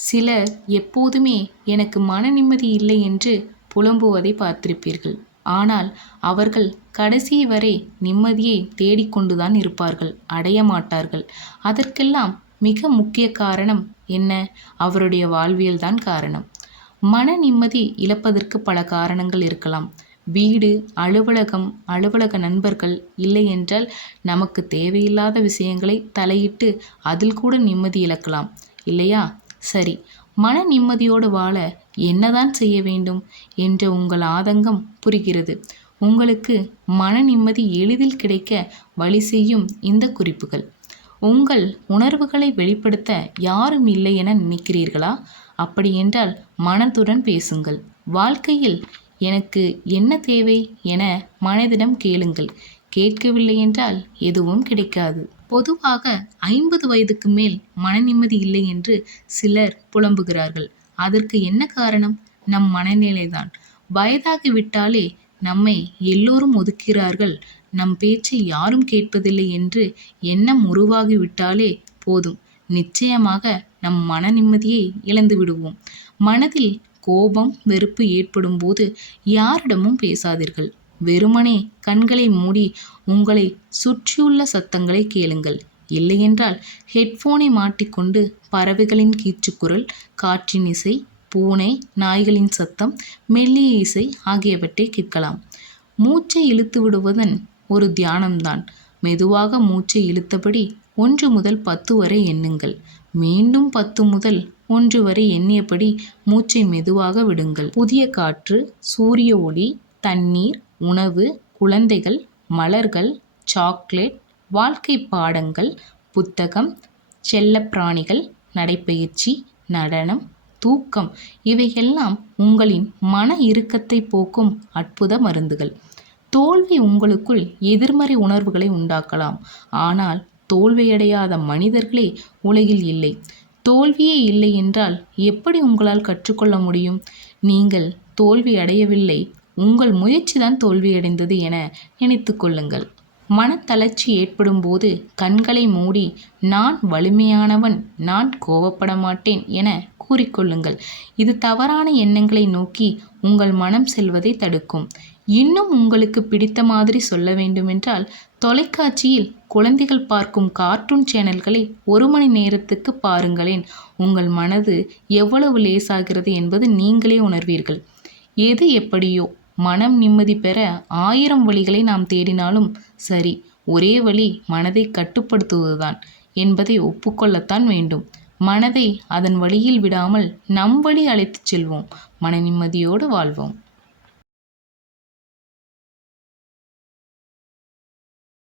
சிலர் எப்போதுமே எனக்கு மன நிம்மதி இல்லை என்று புலம்புவதை பார்த்திருப்பீர்கள். ஆனால் அவர்கள் கடைசி வரை நிம்மதியை தேடிக்கொண்டுதான் இருப்பார்கள், அடைய மாட்டார்கள். அதற்கெல்லாம் மிக முக்கிய காரணம் என்ன? அவருடைய வாழ்வியல் தான் காரணம். மன நிம்மதி இழப்பதற்கு பல காரணங்கள் இருக்கலாம். வீடு, அலுவலக நண்பர்கள், இல்லை என்றால் நமக்கு தேவையில்லாத விஷயங்களை தலையிட்டு அதில் கூட நிம்மதி இழக்கலாம், இல்லையா? சரி, மன நிம்மதியோடு வாழ என்னதான் செய்ய வேண்டும் என்ற உங்கள் ஆதங்கம் புரிகிறது. உங்களுக்கு மன நிம்மதி எளிதில் கிடைக்க வழி செய்யும் இந்த குறிப்புகள். உங்கள் உணர்வுகளை வெளிப்படுத்த யாரும் இல்லை என நினைக்கிறீர்களா? அப்படியென்றால் மனத்துடன் பேசுங்கள். வாழ்க்கையில் எனக்கு என்ன தேவை என மனதிடம் கேளுங்கள். கேட்கவில்லை என்றால் எதுவும் கிடைக்காது. பொதுவாக 50 வயதுக்கு மேல் மன நிம்மதி இல்லை என்று சிலர் புலம்புகிறார்கள். அதற்கு என்ன காரணம்? நம் மனநிலைதான். வயதாகிவிட்டாலே நம்மை எல்லோரும் ஒதுக்கிறார்கள், நம் பேச்சை யாரும் கேட்பதில்லை என்று எண்ணம் உருவாகிவிட்டாலே போதும், நிச்சயமாக நம் மன நிம்மதியை இழந்து விடுவோம். மனதில் கோபம், வெறுப்பு ஏற்படும் போது யாரிடமும் பேசாதீர்கள். வெறுமனே கண்களை மூடி உங்களை சுற்றியுள்ள சத்தங்களை கேளுங்கள். இல்லையென்றால் ஹெட்போனை மாட்டிக்கொண்டு பறவைகளின் கீச்சுக்குரல், காற்றின் இசை, பூனை, நாய்களின் சத்தம், மெல்லிய இசை ஆகியவற்றை கேட்கலாம். மூச்சை இழுத்து விடுவதன் ஒரு தியானம்தான். மெதுவாக மூச்சை இழுத்தபடி 1 முதல் 10 வரை எண்ணுங்கள். மீண்டும் 10 முதல் 1 வரை எண்ணியபடி மூச்சை மெதுவாக விடுங்கள். புதிய காற்று, சூரிய ஒளி, தண்ணீர், உணவு, குழந்தைகள், மலர்கள், சாக்லேட், வாழ்க்கை பாடங்கள், புத்தகம், செல்லப்பிராணிகள், நடைப்பயிற்சி, நடனம், தூக்கம் இவையெல்லாம் உங்களின் மன இறுக்கத்தை போக்கும் அற்புத மருந்துகள். தோல்வி உங்களுக்குள் எதிர்மறை உணர்வுகளை உண்டாக்கலாம். ஆனால் தோல்வியடையாத மனிதர்களே உலகில் இல்லை. தோல்வியே இல்லை என்றால் எப்படி உங்களால் கற்றுக்கொள்ள முடியும்? நீங்கள் தோல்வி அடையவில்லை, உங்கள் முயற்சிதான் தோல்வியடைந்தது என நினைத்து கொள்ளுங்கள். மனத்தளர்ச்சி ஏற்படும் போது கண்களை மூடி நான் வலிமையானவன், நான் கோபப்பட மாட்டேன் என கூறிக்கொள்ளுங்கள். இது தவறான எண்ணங்களை நோக்கி உங்கள் மனம் செல்வதை தடுக்கும். இன்னும் உங்களுக்கு பிடித்த மாதிரி சொல்ல வேண்டுமென்றால், தொலைக்காட்சியில் குழந்தைகள் பார்க்கும் கார்ட்டூன் சேனல்களை 1 மணி நேரத்துக்கு பாருங்களேன். உங்கள் மனது எவ்வளவு லேசாகிறது என்பது நீங்களே உணர்வீர்கள். எது எப்படியோ, மனம் நிம்மதி பெற 1000 வழிகளை நாம் தேடினாலும் சரி, ஒரே வழி மனதை கட்டுப்படுத்துவதுதான் என்பதை ஒப்புக்கொள்ளத்தான் வேண்டும். மனதை அதன் வழியில் விடாமல் நம் வழி அழைத்துச் செல்வோம். மன நிம்மதியோடு வாழ்வோம்.